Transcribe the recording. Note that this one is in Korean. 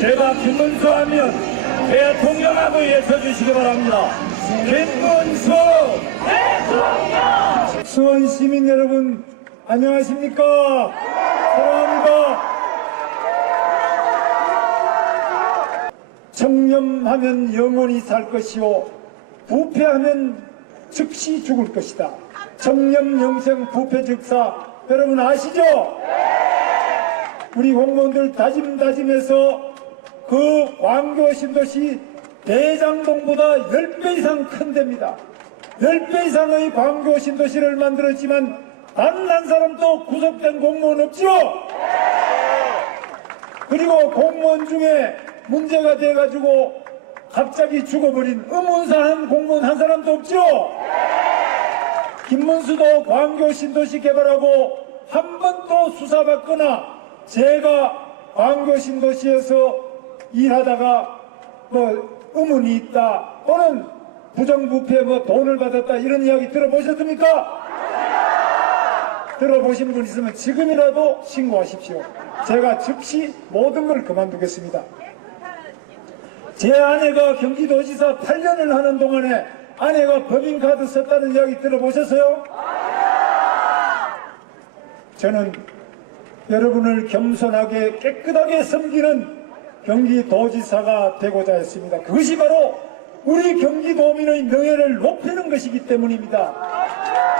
제가 김문수 하면 대통령하고 외쳐주시기 바랍니다. 김문수 대통령! 수원 시민 여러분 안녕하십니까? 사랑합니다. 청렴하면 영원히 살 것이요 부패하면 즉시 죽을 것이다. 청렴 영생 부패 즉사 여러분 아시죠? 우리 공무원들 다짐다짐해서 그 광교 신도시 대장동보다 10배 이상 큰 데입니다. 10배 이상의 광교 신도시를 만들었지만 단 한 사람도 구속된 공무원 없지요? 그리고 공무원 중에 문제가 돼가지고 갑자기 죽어버린 의문사한 공무원 한 사람도 없죠? 김문수도 광교 신도시 개발하고 한 번도 수사받거나 제가 광교 신도시에서 일하다가 뭐 의문이 있다 또는 부정부패 뭐 돈을 받았다 이런 이야기 들어보셨습니까? 들어보신 분 있으면 지금이라도 신고하십시오. 제가 즉시 모든 걸 그만두겠습니다. 제 아내가 경기도지사 8년을 하는 동안에 아내가 법인카드 썼다는 이야기 들어보셨어요? 저는 여러분을 겸손하게 깨끗하게 섬기는 경기도지사가 되고자 했습니다. 그것이 바로 우리 경기도민의 명예를 높이는 것이기 때문입니다.